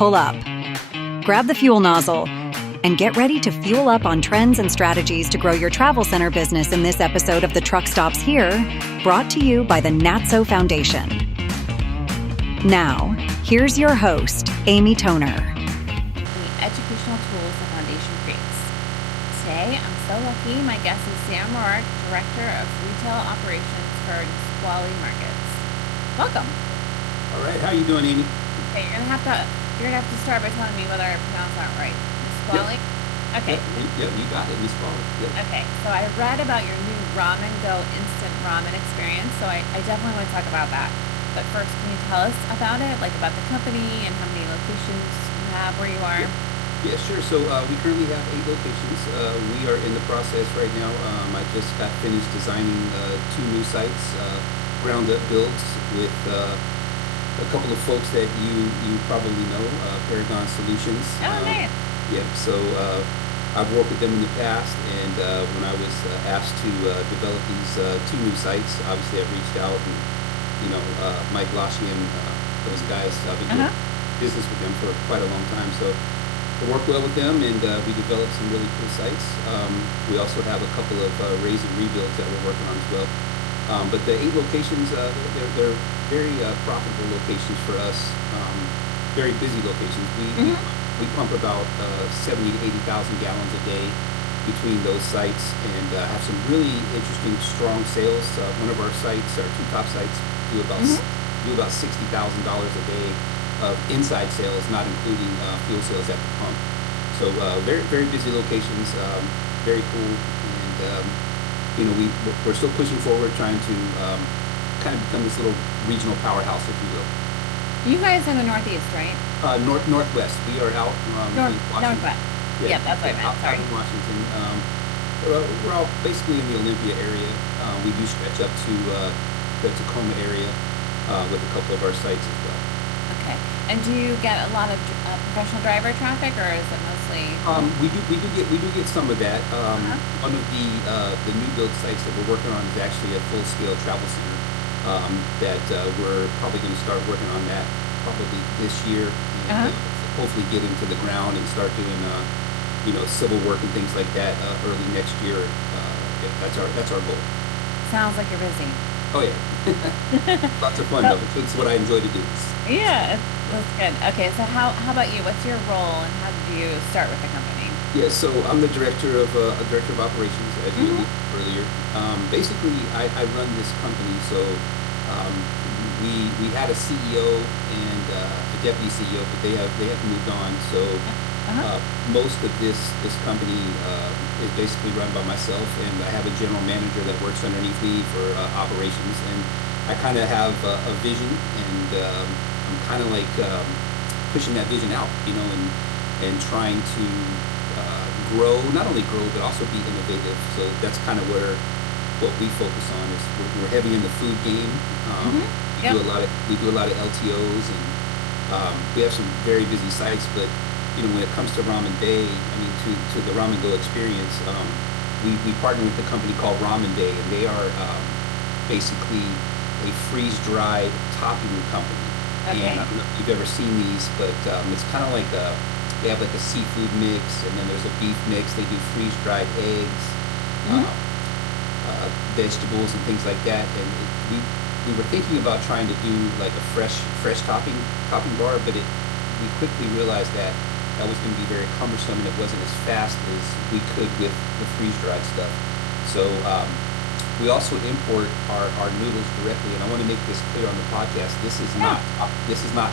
pull up. Grab the fuel nozzle and get ready to fuel up on trends and strategies to grow your travel center business in this episode of The Truck Stops Here, brought to you by the NATSO Foundation. Now, here's your host, Amy Toner. The educational tools the foundation creates. Today, I'm so lucky. My guest is Sam Roark, Director of Retail Operations for Nisqually Markets. Welcome. All right, how you doing, Amy? Okay, you're gonna have to start by telling me whether I pronounced that right. Nisqually? Yep. Okay. Yep, you got it, Nisqually. Yep. Okay, so I read about your new Ramen Go instant ramen experience, so I definitely want to talk about that. But first, can you tell us about it, like about the company and how many locations you have where you are? Yeah, sure. So we currently have 8 locations. We are in the process right now. I just got finished designing 2 new sites, ground-up builds with a couple of folks that you probably know, Paragon Solutions. Oh, nice. Yep. So I've worked with them in the past, and when I was asked to develop these 2 new sites, obviously I reached out and Mike Lashy and those guys. I've been doing business with them for quite a long time, so I worked well with them, and we developed some really cool sites. We also have a couple of raise and rebuilds that we're working on as well. But the 8 locations, they're very profitable locations for us. Very busy locations. We pump about 70 to 80,000 gallons a day between those sites, and have some really interesting, strong sales. One of our sites, our 2 top sites, do about $60,000 a day of inside sales, not including fuel sales at the pump. So very, very busy locations, very cool, and we're still pushing forward, trying to kind of become this little regional powerhouse, if you will. You guys are in the Northeast, right? Northwest. We are out in Washington. Northwest. Yeah, that's what I meant. Sorry. Out in Washington. We're all basically in the Olympia area. We do stretch up to the Tacoma area with a couple of our sites as well. Okay. And do you get a lot of professional driver traffic, or is it mostly? We do get some of that. One of the new build sites that we're working on is actually a full scale travel center that we're probably going to start working on that probably this year, and hopefully get into the ground and start doing civil work and things like that early next year. That's our goal. Sounds like you're busy. Oh yeah, lots of fun though. It's what I enjoy to do. Yeah, that's good. Okay, so how about you? What's your role, and how did you start with the company? Yeah, so I'm the director of operations, as you alluded to earlier. Basically, I run this company. So we had a CEO and a deputy CEO, but they have moved on. So most of this company is basically run by myself, and I have a general manager that works underneath me for operations, and I kind of have a vision, and I'm kind of like pushing that vision out, and trying to not only grow, but also be innovative. So that's kind of what we focus on is we're heavy in the food game. We do a lot of LTOs, and we have some very busy sites, but when it comes to Ramen Bay, to the Ramen Go experience, we partner with a company called Ramen Bay, and they are basically a freeze-dried topping company. Okay. And I don't know if you've ever seen these, but it's kind of like they have like a seafood mix, and then there's a beef mix. They do freeze-dried eggs, vegetables, and things like that. And we were thinking about trying to do like a fresh topping bar, but we quickly realized that was going to be very cumbersome, and it wasn't as fast as we could with the freeze-dried stuff. So we also import our noodles directly, and I want to make this clear on the podcast. This is not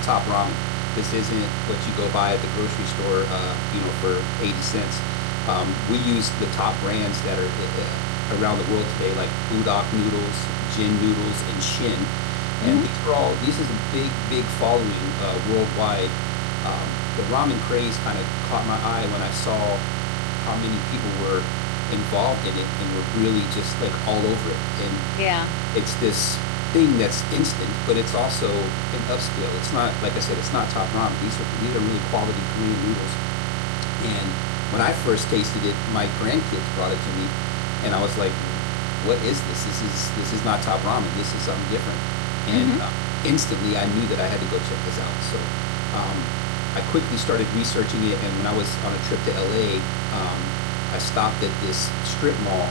top ramen. This isn't what you go buy at the grocery store, for 80 cents. We use the top brands that are around the world today, like Udok noodles, Jin noodles, and Shin. And these is a big following worldwide. The ramen craze kind of caught my eye when I saw how many people were involved in it and were really just like all over it. And it's this thing that's instant, but it's also an upscale. It's not, like I said, it's not top ramen. These are really quality Korean noodles. And when I first tasted it, my grandkids brought it to me, and I was like, "What is this? This is not top ramen. This is something different." And instantly, I knew that I had to go check this out. So I quickly started researching it, and when I was on a trip to LA, I stopped at this strip mall.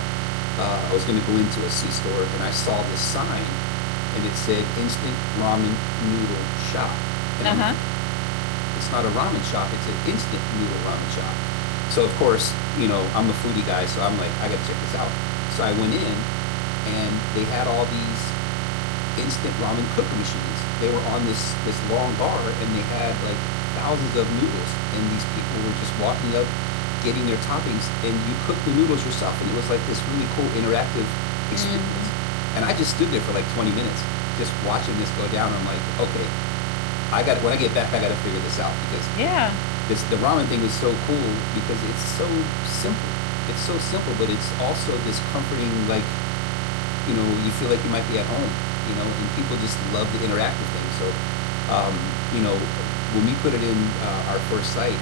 I was going to go into a C-store, and I saw this sign, and it said "Instant Ramen Noodle Shop," and I'm Uh-huh. like, it's not a ramen shop; it's an instant noodle ramen shop. So of course, I'm a foodie guy, so I'm like, I got to check this out. So I went in, and they had all these instant ramen cooker machines. They were on this long bar, and they had like thousands of noodles, and these people were just walking up, getting their toppings, and you cook the noodles yourself, and it was like this really cool interactive experience. Mm-hmm. And I just stood there for like 20 minutes, just watching this go down. I'm like, okay, when I get back, I got to figure this out because Yeah. the ramen thing is so cool because it's so simple. It's so simple, but it's also this comforting, like, you feel like you might be at home, and people just love the interactive thing. So, um, you know, when we put it in our first site,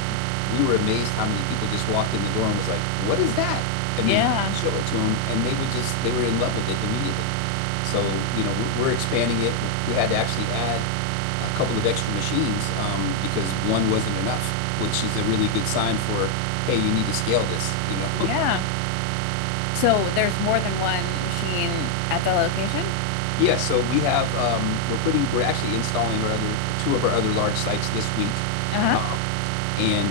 we were amazed how many people just walked in the door and was like, "What is that?" And then Yeah. show it to them, and they were in love with it immediately. So, we're expanding it. We had to actually add a couple of extra machines because one wasn't enough, which is a really good sign for, hey, you need to scale this. Yeah. So there's more than one machine at the location? Yeah, so we're actually installing two of our other large sites this week. Uh-huh. Um, and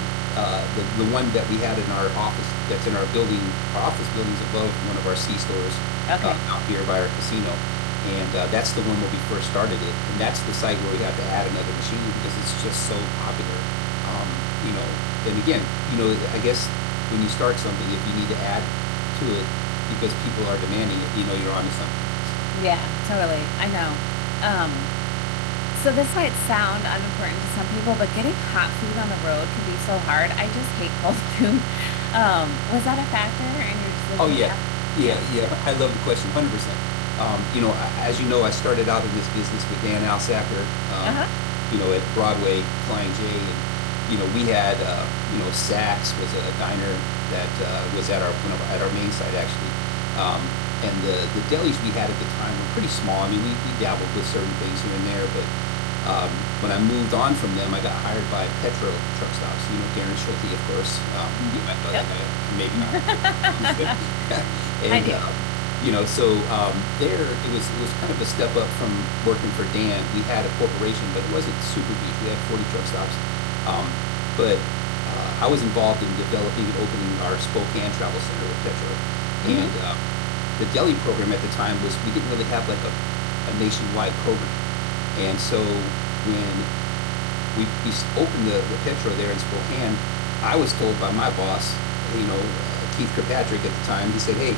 the one that we had in our office, that's in our office building's above one of our C stores Okay. out here by our casino. And that's the one where we first started it. And that's the site where we have to add another machine because it's just so popular. Um, you know, and again, I guess when you start something, if you need to add to it because people are demanding it, you're onto something. Yeah, totally. I know. Um, so this might sound unimportant to some people, but getting hot food on the road can be so hard. I just hate cold food. Was that a factor in your Oh decision to yeah, have? yeah, Yeah. yeah. I love the question, 100%. As you know, I started out in this business with Dan Alsacker, Uh-huh. at Broadway, Flying J, and we had, Saks was a diner that was at our main site actually, and the delis we had at the time were pretty small. I mean, we dabbled with certain things here and there, but when I moved on from them, I got hired by Petro truck stops. Darren Schulte, of course. You Mhm. might know that Yep. guy, maybe not. I And do. so there it was kind of a step up from working for Dan. We had a corporation, but it wasn't super huge. We had 40 truck stops, but I was involved in developing and opening our Spokane Travel Center with Petro, Mhm. and the deli program at the time was we didn't really have like a nationwide program, and so when we opened the Petro there in Spokane, I was told by my boss, Keith Kirkpatrick at the time, he said, "Hey,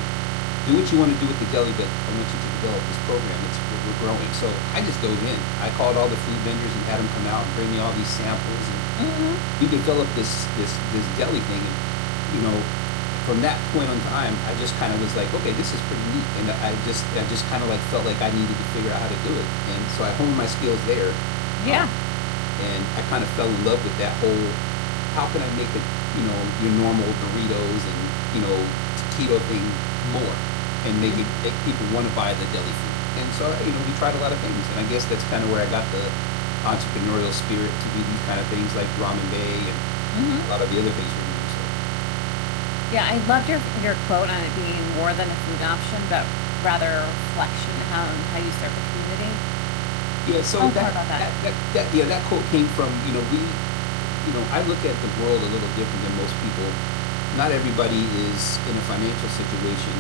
do what you want to do with the deli, but I want you to develop this program. We're growing." So I just dove in. I called all the food vendors and had them come out and bring me all these samples, and Mhm. we developed this deli thing. And from that point on time, I just kind of was like, okay, this is pretty neat, and I just kind of like felt like I needed to figure out how to do it, and so I honed my skills there. Yeah. Um, and I kind of fell in love with that whole, how can I make it, your normal burritos and, keto thing more and make Mhm. people want to buy the deli food. And so, we tried a lot of things, and I guess that's kind of where I got the entrepreneurial spirit to do these kind of things like Ramen Bay and Mhm. a lot of the other things we're doing. So, Yeah, I loved your quote on it being more than a food option, but rather a reflection how you serve the community. yeah, so Tell us more that, about that. that quote came from, I look at the world a little different than most people. Not everybody is in a financial situation,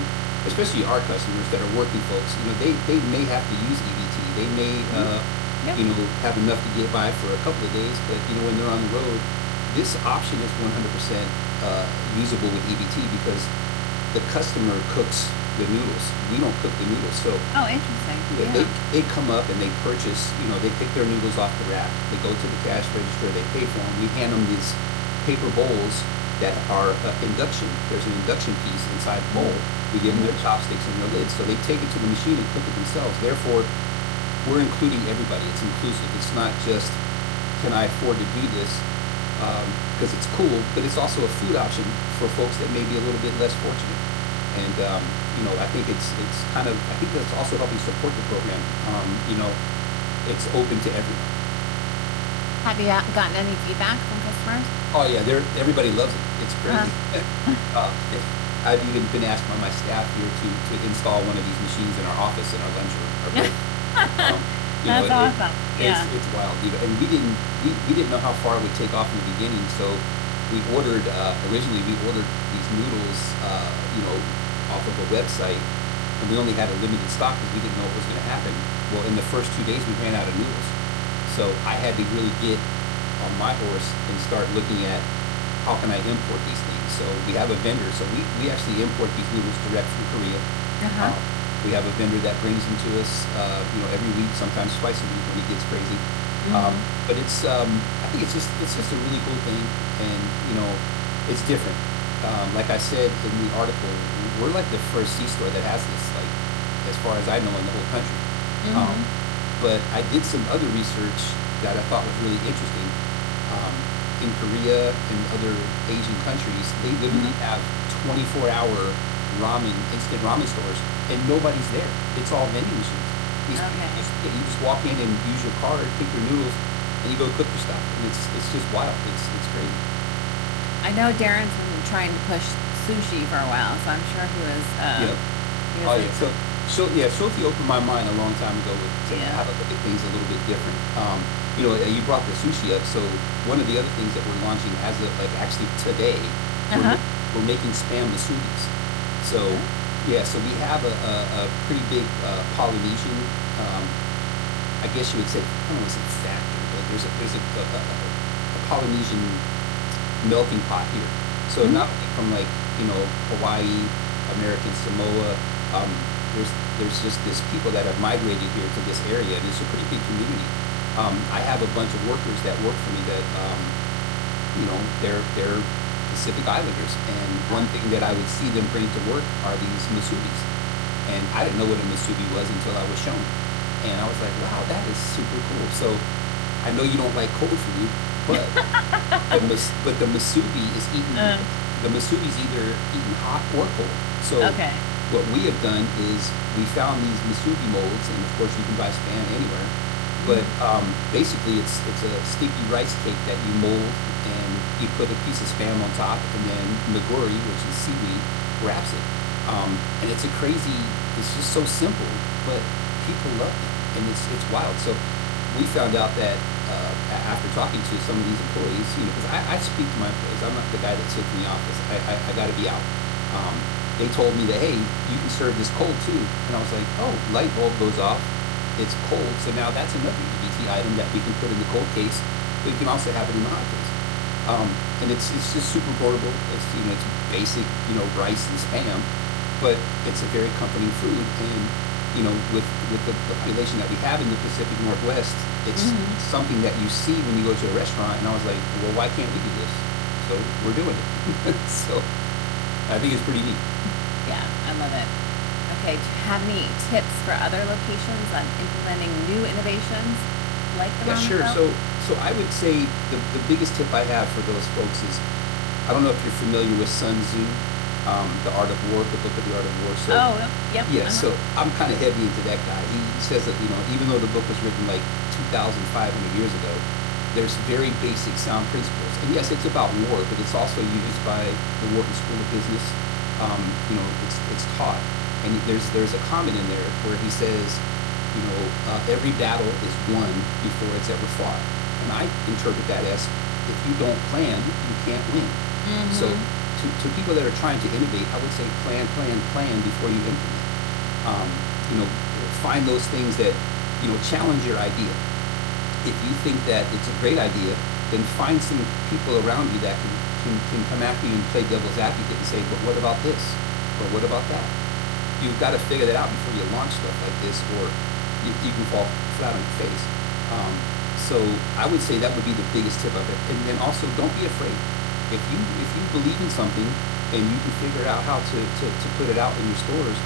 especially our customers that are working folks. They may have to use EBT. They may, Mhm. Yep. have enough to get by for a couple of days, but when they're on the road, this option is 100% usable with EBT because the customer cooks the noodles. We don't cook the noodles, so Oh, interesting. yeah, Yeah. they come up and they purchase, they pick their noodles off the rack. They go to the cash register, they pay for them. We hand them these paper bowls that are induction. There's an induction piece inside the bowl. Mhm. We give them Mhm. their chopsticks and their lids. So they take it to the machine and cook it themselves. Therefore, we're including everybody. It's inclusive. It's not just, can I afford to do this? Because it's cool, but it's also a food option for folks that may be a little bit less fortunate. And I think I think that's also helping support the program. It's open to everyone. Have you gotten any feedback from customers? Oh yeah, everybody loves it. It's Uh-huh. crazy. uh, I've even been asked by my staff here to install one of these machines in our office in our lunch or our break. Um, That's awesome. Yeah. it's wild, and we didn't know how far it would take off in the beginning, so we ordered originally we ordered these noodles, off of a website, and we only had a limited stock because we didn't know what was going to happen. Well, in the first 2 days, we ran out of noodles, so I had to really get on my horse and start looking at how can I import these things. So we have a vendor, so we actually import these noodles direct from Korea. Uh-huh. Uh, we have a vendor that brings them to us, every week, sometimes twice a week when it gets crazy. Um, Mhm. but I think it's just a really cool thing, and it's different. Like I said in the article, we're like the first C-store that has this, like as far as I know, in the whole country. Um, Mhm. but I did some other research that I thought was really interesting. Um, in Korea and other Asian countries, they literally Mhm. have 24-hour instant ramen stores, and nobody's there. It's all vending machines. Okay. You just walk in and use your card, pick your noodles, and you go cook your stuff. And it's just wild. It's crazy. I know Darren's been trying to push sushi for a while, so I'm sure Yep. he was Oh yeah. excited. Sophie opened my mind a long time ago to Yeah. how to look at things a little bit different. You brought the sushi up, so one of the other things that we're launching as of like actually today, we're Uh-huh. ma- we're making spam musubis. So Oh. yeah, so we have a pretty big Polynesian, um, I guess you would say, I don't want to say factor, but there's a Polynesian melting pot here. So Mhm. not only from like Hawaii, American Samoa, um, there's just this people that have migrated here to this area, and it's a pretty big community. I have a bunch of workers that work for me that they're Pacific Islanders, and one thing that I would see them bring to work are these masubis, and I didn't know what a masubi was until I was shown, and I was like, wow, that is super cool. So I know you don't like cold food, but the masubi is eaten. Uh, The masubi is either eaten hot or cold. So okay. what we have done is we found these masubi molds, and of course you can buy spam anywhere. But Mhm. basically, it's a sticky rice cake that you mold, and you put a piece of spam on top, and then nigori, which is seaweed, wraps it. And it's a crazy. It's just so simple, but people love it, and it's wild. So we found out that after talking to some of these employees, because I speak to my employees, I'm not the guy that sits in the office. I got to be out. Um, they told me that, hey, you can serve this cold too, and I was like, oh, light bulb goes off. It's cold, so now that's another EBT item that we can put in the cold case, but you can also have it in the hot case. And it's just super portable. It's basic, rice and spam, but it's a very comforting food. And with the population that we have in the Pacific Northwest, it's Mhm. something that you see when you go to a restaurant. And I was like, well, why can't we do this? So we're doing it. So I think it's pretty neat. Yeah, I love it. Okay, do you have any tips for other locations on implementing new innovations like the Yeah, ramen sure. belt? So I would say the biggest tip I have for those folks is, I don't know if you're familiar with Sun Tzu, The Art of War, the book of The Art of War. So Oh, yep. Yep. yeah, Uh-huh. so I'm kind of heavy into that guy. He says that even though the book was written like 2,500 years ago, there's very basic sound principles. And yes, it's about war, but it's also used by the Wharton School of Business. It's taught, and there's a comment in there where he says, every battle is won before it's ever fought. And I interpret that as, if you don't plan, you can't win. So Mhm. to people that are trying to innovate, I would say plan, plan, plan before you implement. Um, you know, Find those things that challenge your idea. If you think that it's a great idea, then find some people around you that can come after you and play devil's advocate and say, but what about this? Or what about that? You've got to figure that out before you launch stuff like this, or you can fall flat on your face. Um, so I would say that would be the biggest tip of it. And then also, don't be afraid. If you believe in something and you can figure out how to put it out in your stores,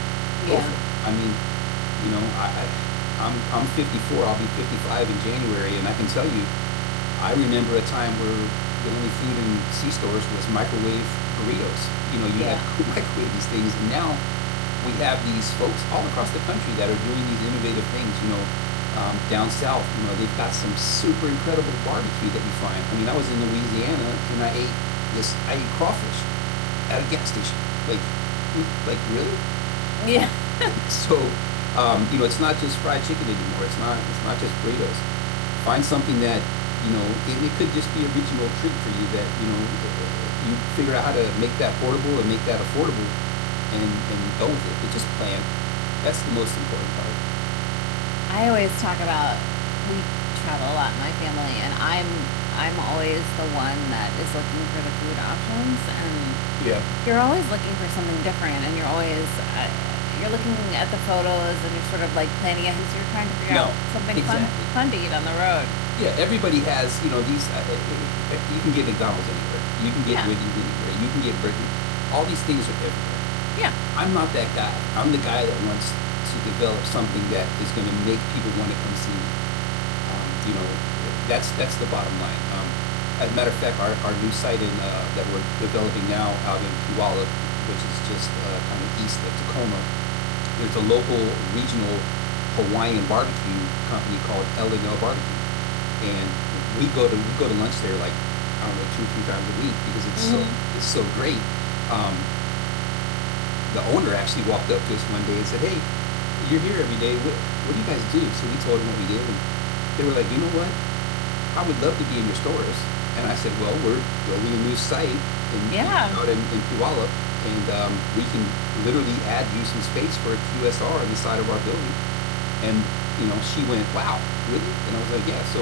go Yeah. for it. I mean, I'm 54. I'll be 55 in January, and I can tell you, I remember a time where the only food in C-stores was microwave burritos. You had Yeah. to microwave these things, and now we have these folks all across the country that are doing these innovative things. Down south, they've got some super incredible barbecue that you find. I mean, I was in Louisiana and I ate crawfish at a gas station. Like, really? Yeah. So, it's not just fried chicken anymore. It's not just burritos. Find something that, and it could just be a regional treat for you that, you figure out how to make that portable and make that affordable and go with it. But just plan. That's the most important part. I always talk about we travel a lot in my family, and I'm always the one that is looking for the food options, and Yeah. you're always looking for something different, and you're looking at the photos, and you're sort of like planning ahead, so you're trying to figure out No, something exactly. fun to eat on the road. Yeah, everybody has, these. You can get McDonald's anywhere. You can get Yeah, Wendy's anywhere. You can get Burger. All these things are everywhere. yeah, I'm not that guy. I'm the guy that wants to develop something that is going to make people want to come see me. You know, that's the bottom line. As a matter of fact, our new site that we're developing now out in Puyallup, which is just kind of east of Tacoma, there's a local regional Hawaiian barbecue company called L&L Barbecue, and we go to lunch there like I don't know 2 or 3 times a week because hmm it's so great. Um, the owner actually walked up to us one day and said, "Hey, you're here every day. What do you guys do?" So we told them what we did, and they were like, "You know what? I would love to be in your stores." And I said, "Well, we're building a new site yeah. out in Puyallup, and we can literally add you some space for a QSR on the side of our building." And she went, "Wow, really?" And I was like, "Yeah." So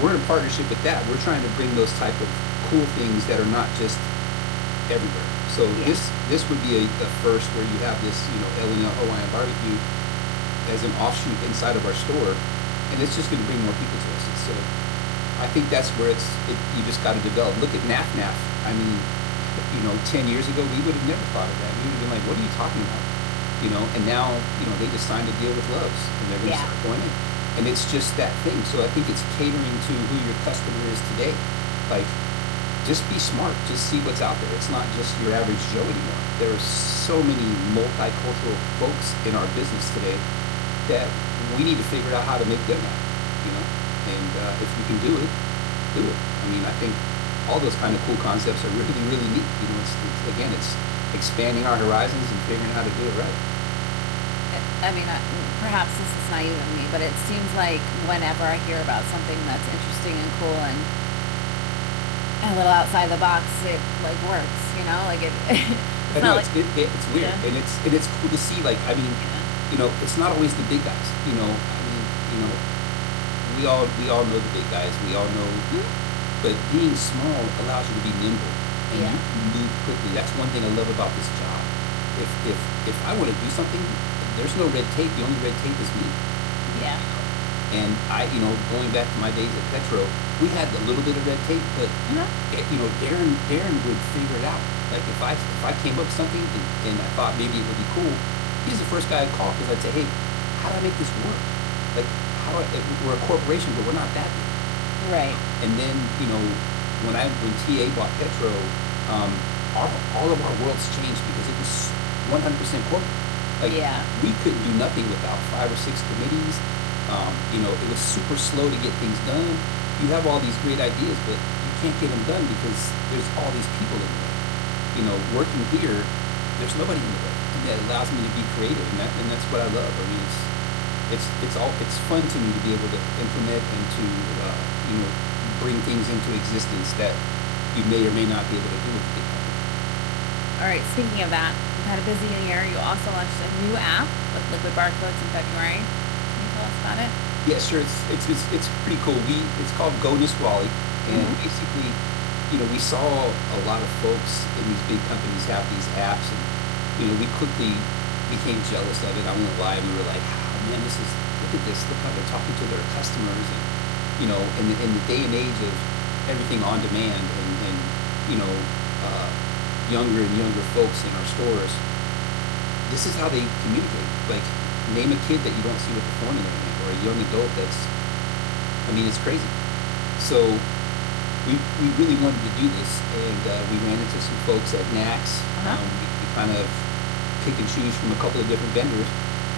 we're in a partnership with that. We're trying to bring those type of cool things that are not just everywhere. So Yeah. this would be a first where you have this L&L Hawaiian barbecue as an offshoot inside of our store, and it's just going to bring more people to us. I think that's where you just got to develop. Look at Naf Naf. I mean, 10 years ago we would have never thought of that. We would have been like, "What are you talking about?" And now they just signed a deal with Love's, and they're going to Yeah. start going in, and it's just that thing. So I think it's catering to who your customer is today. Like, just be smart. Just see what's out there. It's not just your average Joe anymore. There are so many multicultural folks in our business today that we need to figure out how to make them happy. You know, and if we can do it, do it. I mean, I think all those kind of cool concepts are really, really neat. It's expanding our horizons and figuring out how to do it right. I mean, perhaps this is naive of me, but it seems like whenever I hear about something that's interesting and cool and a little outside the box, it like works, like it. I It's know not like it's weird, yeah, and it's cool to see. Like, I mean, yeah, it's not always the big guys. I mean, we all know the big guys. We all know, mhm, but being small allows you to be nimble and yeah, you can move quickly. That's one thing I love about this job. If I want to do something, there's no red tape. The only red tape is me. yeah, And going back to my days at Petro, we had a little bit of red tape, but uh Darren would figure it out. Like if I came up with something and I thought maybe it would be cool, he's the first guy I'd call because I'd say, "Hey, how do I make this work? Like, we're a corporation, but we're not that big." right, And then when TA bought Petro, um, all of our worlds changed because it was 100% corporate. Like, yeah, we couldn't do nothing without 5 or 6 committees. It was super slow to get things done. You have all these great ideas, but you can't get them done because there's all these people in the way. Working here, there's nobody in the way, and that allows me to be creative, and that's what I love. I mean, it's fun to me to be able to implement and to bring things into existence that you may or may not be able to do with a big company. all right. Speaking of that, you've had a busy year. You also launched a new app with liquid barcodes in February. Can you tell us about it? Yeah, sure. It's pretty cool. It's called Go Nisqually, and Mm-hmm. basically, we saw a lot of folks in these big companies have these apps, and we quickly became jealous of it. I won't lie. We were like, "Oh man, look at this. Look how they're talking to their customers." And in the day and age of everything on demand, and younger and younger folks in our stores, this is how they communicate. Like, name a kid that you don't see with the phone in their hand, or a young adult I mean, it's crazy. So we really wanted to do this, and we ran into some folks at Nax. Uh-huh. We kind of pick and choose from a couple of different vendors,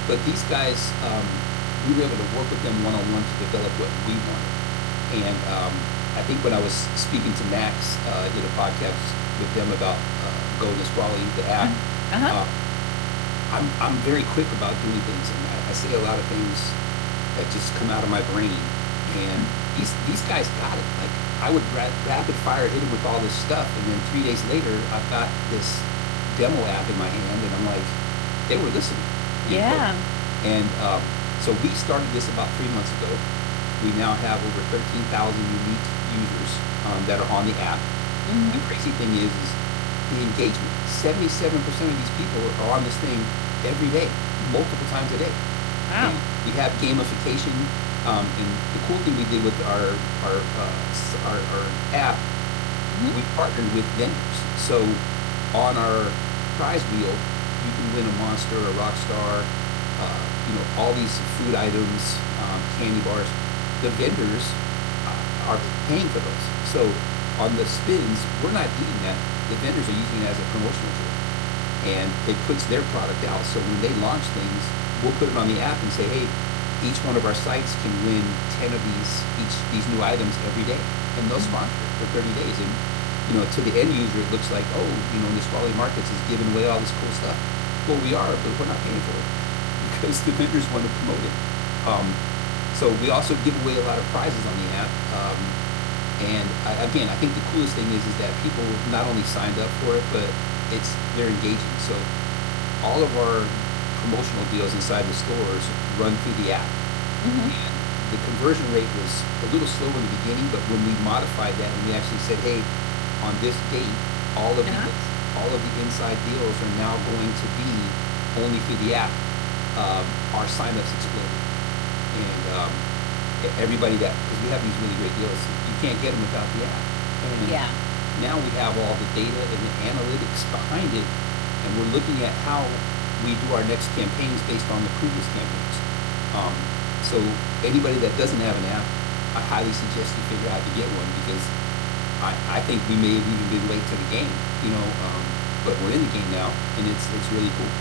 but these guys, we were able to work with them one-on-one to develop what we wanted. And I think when I was speaking to Max, did a podcast with them about Go Nisqually, the app, Uh-huh. uh, I'm very quick about doing things, and I say a lot of things that just come out of my brain. And these guys got it. Like I would rapid fire hit them with all this stuff, and then 3 days later, I've got this demo app in my hand, and I'm like, they were listening. Yeah. And so we started this about 3 months ago. We now have over 13,000 unique users that are on the app. Mm-hmm. The crazy thing is the engagement. 77% of these people are on this thing every day, multiple times a day. Wow. And we have gamification. And the cool thing we did with our app, Mm-hmm. we partnered with vendors. So on our prize wheel, you can win a Monster, a Rockstar, all these food items, candy bars. The vendors are paying for those. So on the spins, we're not eating that. The vendors are using it as a promotional tool, and it puts their product out. So when they launch things, we'll put it on the app and say, hey, each one of our sites can win 10 of these new items every day, and they'll sponsor it for 30 days. And to the end user, it looks like, oh, Nisqually Markets is giving away all this cool stuff. Well, we are, but we're not paying for it because the vendors want to promote it. So we also give away a lot of prizes on the app. And I think the coolest thing is that people not only signed up for it, but they're engaging. So all of our promotional deals inside the stores run through the app. Mm-hmm. And the conversion rate was a little slow in the beginning, but when we modified that and we actually said, hey, on this date, all of the inside deals are now going to be only through the app, our signups exploded. And everybody because we have these really great deals, you can't get them without the app. And Yeah. now we have all the data and the analytics behind it, and we're looking at how we do our next campaigns based on the previous campaigns. So anybody that doesn't have an app, I highly suggest you figure out to get one because I think we may have even been late to the game, but we're in the game now, and it's really cool.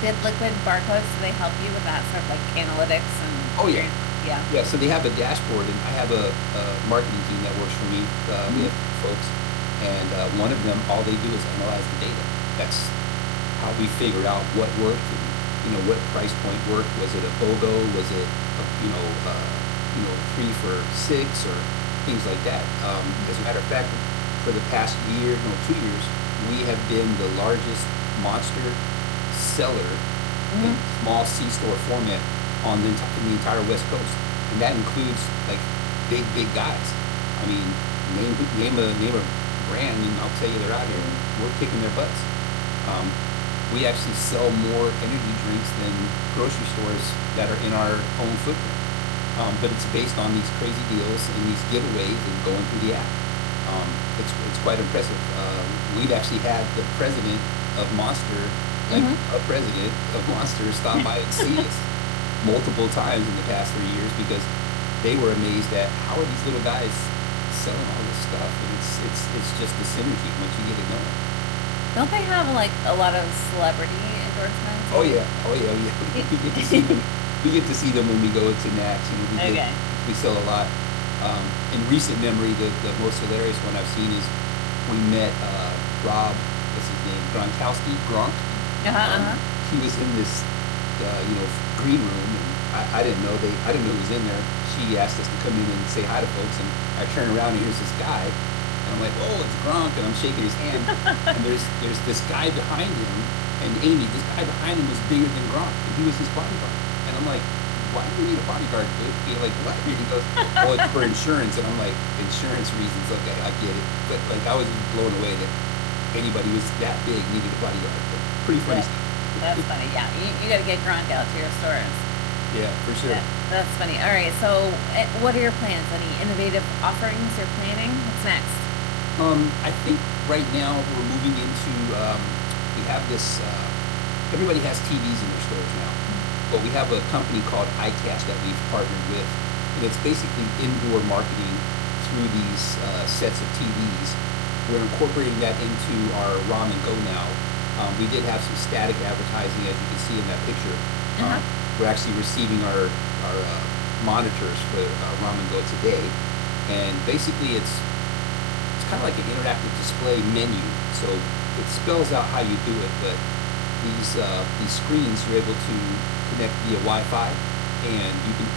Did Liquid Barcodes, do they help you with that sort of like analytics and? Oh, yeah. Yeah. Yeah, so they have a dashboard, and I have a marketing team that works for me. We have folks, and one of them, all they do is analyze the data. That's how we figure out what worked, and, what price point worked. Was it a BOGO? Was it, 3 for 6 or things like that? As a matter of fact, for the past 2 years, we have been the largest Monster seller in small C-store format on in the entire West Coast, and that includes like big guys. I mean, name a brand, and I'll tell you they're out here. We're kicking their butts. We actually sell more energy drinks than grocery stores that are in our own footprint. But it's based on these crazy deals and these giveaways and going through the app. It's quite impressive. We've actually had the president of Monster, a president of Monster, stop by and see us multiple times in the past 3 years because they were amazed at how are these little guys selling all this stuff, and it's just the synergy once you get it going. Don't they have like a lot of celebrity endorsements? Oh yeah. We get to see them. We get to see them when we go to NAX. We sell a lot. In recent memory, the most hilarious one I've seen is we met Rob. What's his name? Gronk. He was in this green room, and I didn't know he was in there. She asked us to come in and say hi to folks, and I turn around and here's this guy, and I'm like, oh, it's Gronk, and I'm shaking his hand, and there's this guy behind him, and Amy, this guy behind him was bigger than Gronk, and he was his bodyguard, and I'm like, why do you need a bodyguard, dude? Like, what? And he goes, oh, it's for insurance, and I'm like, insurance reasons, okay, I get it, but like I was blown away that anybody was that big needed a bodyguard. But pretty funny stuff. That's funny. Yeah, you got to get Gronk out to your stores. Yeah, for sure. That's funny. All right, so what are your plans? Any innovative offerings you're planning? What's next? I think right now we're moving into, we have this, everybody has TVs in their stores now, but we have a company called iCash that we've partnered with, and it's basically indoor marketing through these sets of TVs. We're incorporating that into our Ramen Go now. We did have some static advertising, as you can see in that picture. we're actually receiving our monitors for Ramen Go today, and basically it's kind of like an interactive display menu. So it spells out how you do it, but these screens you're able to connect via Wi-Fi, and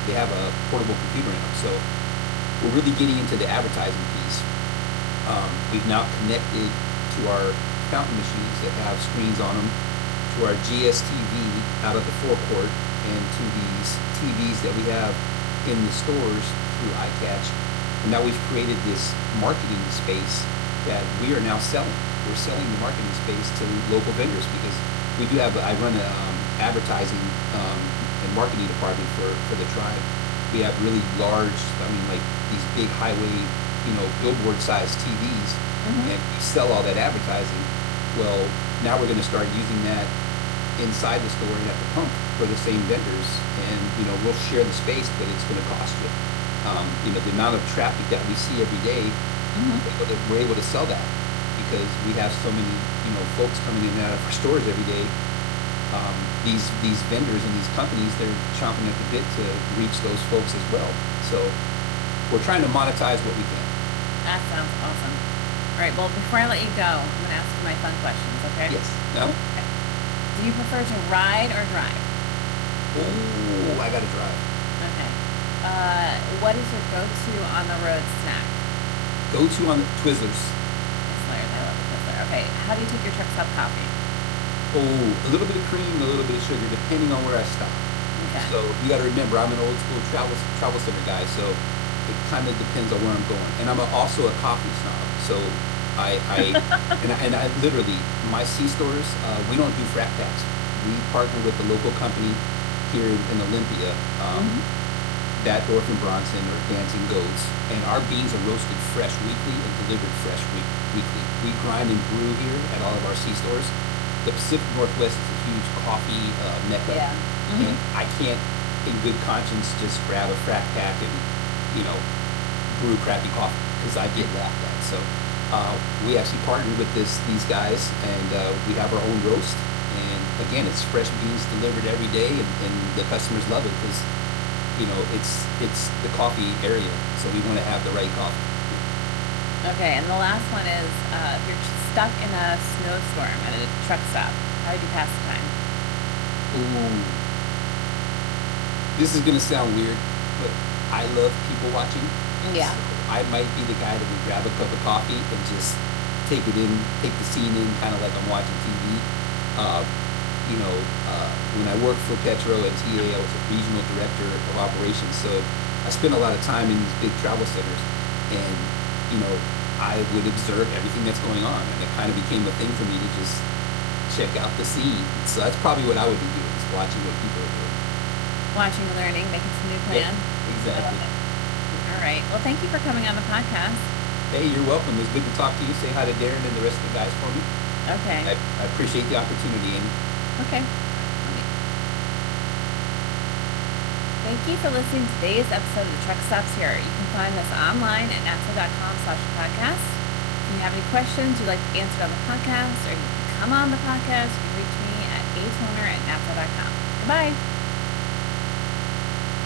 they have a portable computer in them. So we're really getting into the advertising piece. We've now connected to our fountain machines that have screens on them, to our GSTV out of the forecourt, and to these TVs that we have in the stores through iCatch. And now we've created this marketing space that we are now selling. We're selling the marketing space to local vendors because I run a advertising and marketing department for the tribe. We have really large, like these big highway, billboard-sized TVs, and we sell all that advertising. Well, now we're going to start using that inside the store and at the pump for the same vendors, and we'll share the space, but it's going to cost you. The amount of traffic that we see every day, we're able to sell that because we have so many folks coming in and out of our stores every day. These vendors and these companies, they're chomping at the bit to reach those folks as well. So we're trying to monetize what we can. That sounds awesome. All right, well, before I let you go, I'm going to ask you my fun questions, okay? Yes. No? Okay. Do you prefer to ride or drive? Oh, I gotta drive. Okay. What is your go-to on the road snack? Go-to on the Twizzlers. Twizzlers, I love a Twizzler. Okay, how do you take your truck stop coffee? Oh, a little bit of cream, a little bit of sugar, depending on where I stop. Okay. So you got to remember, I'm an old school travel center guy, so it kind of depends on where I'm going. And I'm also a coffee snob, so I and I literally my C stores, we don't do frac packs. We partner with a local company here in Olympia, that Orphan Bronson or Dancing Goats, and our beans are roasted fresh weekly and delivered fresh weekly. We grind and brew here at all of our C stores. The Pacific Northwest is a huge coffee mecca, Yeah. and I can't, in good conscience, just grab a frac pack and brew crappy coffee because I get laughed at. So we actually partnered with these guys, and we have our own roast. And again, it's fresh beans delivered every day, and the customers love it because it's the coffee area, so we want to have the right coffee. Okay, and the last one is, if you're stuck in a snowstorm at a truck stop, how would you pass the time? Ooh, this is gonna sound weird, but I love people watching. Yeah. So I might be the guy that would grab a cup of coffee and just take the scene in, kind of like I'm watching TV. Uh, when I worked for Petro and TA, I was a regional director of operations, so I spent a lot of time in these big travel centers, and I would observe everything that's going on, and it kind of became a thing for me to just check out the scene. So that's probably what I would be doing, is watching what people are doing. Watching, learning, making some new Yep, plans. I exactly. love it. All right. Well, thank you for coming on the podcast. Hey, you're welcome. It was good to talk to you. Say hi to Darren and the rest of the guys for me. Okay. I appreciate the opportunity, Amy. Okay. Thank you for listening to today's episode of The Truck Stops Here. You can find us online at natso.com/podcast. If you have any questions you'd like answered on the podcast, or you can come on the podcast, you can reach me at atoner@natso.com. Goodbye.